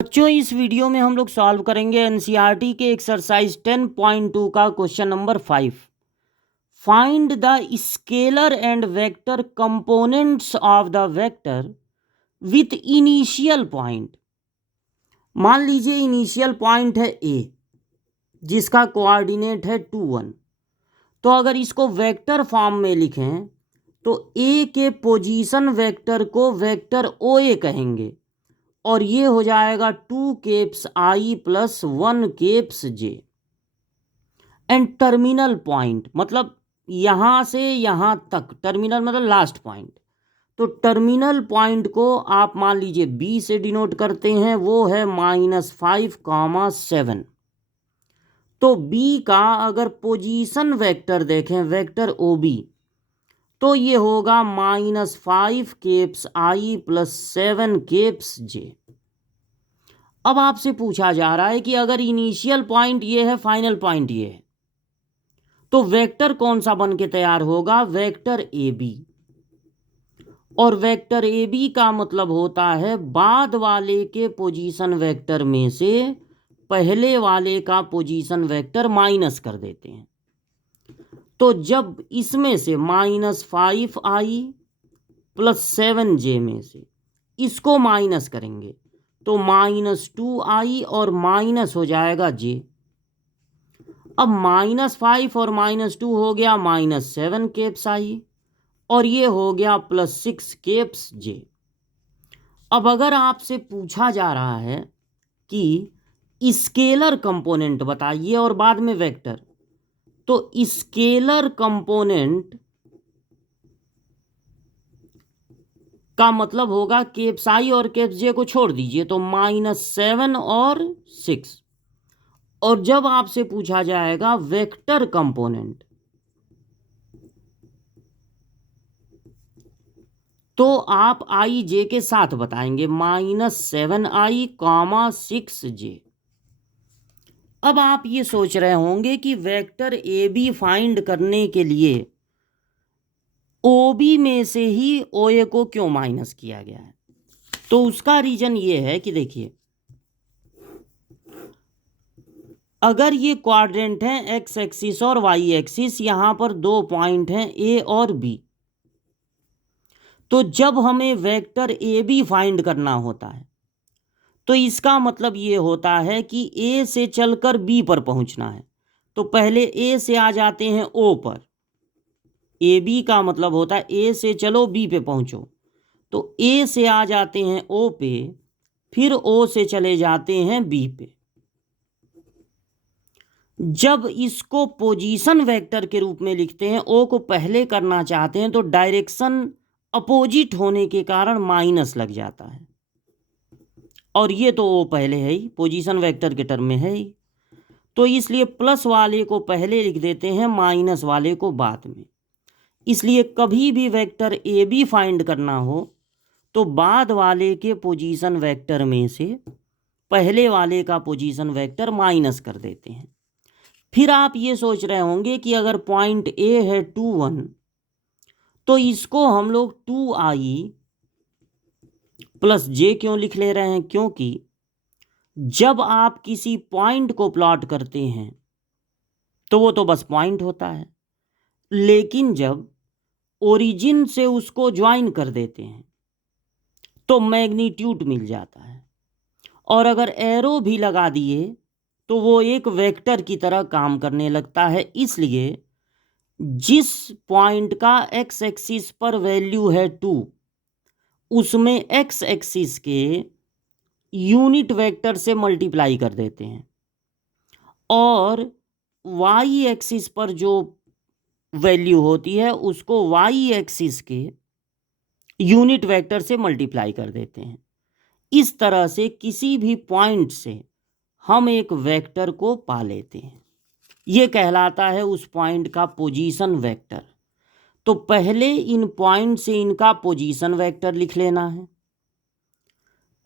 बच्चों, इस वीडियो में हम लोग सॉल्व करेंगे एनसीईआरटी के एक्सरसाइज 10.2 का question number 5। Find the scalar and vector components of the vector with initial point. मान लीजिए इनिशियल पॉइंट है ए, जिसका कोऑर्डिनेट है 2 1। तो अगर इसको वेक्टर फॉर्म में लिखें तो ए के पोजीशन वेक्टर को वेक्टर ओ ए कहेंगे और ये हो जाएगा 2 keeps I plus 1 keeps J. And terminal point मतलब यहाँ से यहाँ तक, टर्मिनल मतलब लास्ट पॉइंट। तो टर्मिनल पॉइंट को आप मान लीजिए बी से डिनोट करते हैं, वो है -5, 7। तो बी का अगर पोजीशन वेक्टर देखें, वेक्टर ओ बी, तो ये होगा -5 केप्स आई प्लस 7 केप्स जे। अब आपसे पूछा जा रहा है कि अगर इनिशियल पॉइंट ये है, फाइनल पॉइंट ये है, तो वेक्टर कौन सा बन के तैयार होगा? Vector A B. और वेक्टर ए बी का मतलब होता है बाद वाले के पोजीशन वेक्टर में से पहले वाले का पोजीशन वेक्टर माइनस कर देते हैं। तो जब इसमें से -5 आई प्लस 7 जे में से इसको माइनस करेंगे तो -2 आई और माइनस हो जाएगा जे। अब -5 और -2 हो गया -7 केप्स आई और ये हो गया +6 केप्स जे। अब अगर आपसे पूछा जा रहा है कि स्केलर कंपोनेंट बताइए और बाद में वेक्टर, तो स्केलर कंपोनेंट का मतलब होगा केप्स आई और केप्स जे को छोड़ दीजिए तो -7 और 6। और जब आपसे पूछा जाएगा वेक्टर कंपोनेंट, तो आप आई जे के साथ बताएंगे -7 आई, 6 जे। अब आप ये सोच रहे होंगे कि वेक्टर ए बी फाइंड करने के लिए ओ बी में से ही ओ ए को क्यों माइनस किया गया है? तो उसका रीजन ये है कि देखिए, अगर ये क्वाड्रेंट है एक्स एक्सिस और वाई एक्सिस, यहां पर 2 पॉइंट हैं ए और बी, तो जब हमें वेक्टर ए बी फाइंड करना होता है तो इसका मतलब ये होता है कि ए से चलकर बी पर पहुंचना है, तो पहले ए से आ जाते हैं ओ पर। ए बी का मतलब होता है ए से चलो बी पे पहुंचो, तो ए से आ जाते हैं ओ पे, फिर ओ से चले जाते हैं बी पे। जब इसको पोजीशन वेक्टर के रूप में लिखते हैं, ओ को पहले करना चाहते हैं, तो डायरेक्शन अपोजिट होने के कारण माइनस लग जाता है। और ये तो ओ पहले है ही, पोजीशन वेक्टर के टर्म में है ही, तो इसलिए प्लस वाले को पहले लिख देते हैं, माइनस वाले को बाद में। इसलिए कभी भी वेक्टर ए बी फाइंड करना हो तो बाद वाले के पोजीशन वेक्टर में से पहले वाले का पोजीशन वेक्टर माइनस कर देते हैं। फिर आप ये सोच रहे होंगे कि अगर पॉइंट ए है 2 1, तो इसको हम लोग 2 आई प्लस जे क्यों लिख ले रहे हैं? क्योंकि जब आप किसी पॉइंट को प्लॉट करते हैं तो वो तो बस पॉइंट होता है, लेकिन जब ओरिजिन से उसको ज्वाइन कर देते हैं तो मैग्नीट्यूड मिल जाता है। और अगर एरो भी लगा दिए तो वो एक वेक्टर की तरह काम करने लगता है। इसलिए जिस पॉइंट का एक्स एक्सिस पर वैल्यू है 2, उसमें एक्स एक्सिस के यूनिट वेक्टर से मल्टीप्लाई कर देते हैं और वाई एक्सिस पर जो वैल्यू होती है उसको वाई एक्सिस के यूनिट वेक्टर से मल्टीप्लाई कर देते हैं। इस तरह से किसी भी पॉइंट से हम एक वेक्टर को पा लेते हैं। ये कहलाता है उस पॉइंट का पोजीशन वेक्टर। तो पहले इन पॉइंट से इनका पोजीशन वेक्टर लिख लेना है।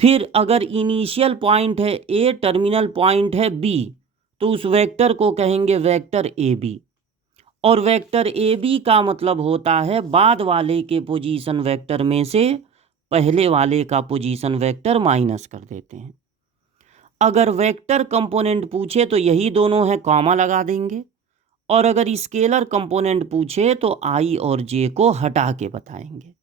फिर अगर इनिशियल पॉइंट है ए, टर्मिनल पॉइंट है बी, तो उस वेक्टर को कहेंगे वेक्टर ए बी। और वेक्टर ए बी का मतलब होता है बाद वाले के पोजीशन वेक्टर में से पहले वाले का पोजीशन वेक्टर माइनस कर देते हैं। अगर वेक्टर कंपोनेंट पूछे तो यही दोनों है, कॉमा लगा देंगे, और अगर स्केलर कंपोनेंट पूछे तो आई और जे को हटा के बताएंगे।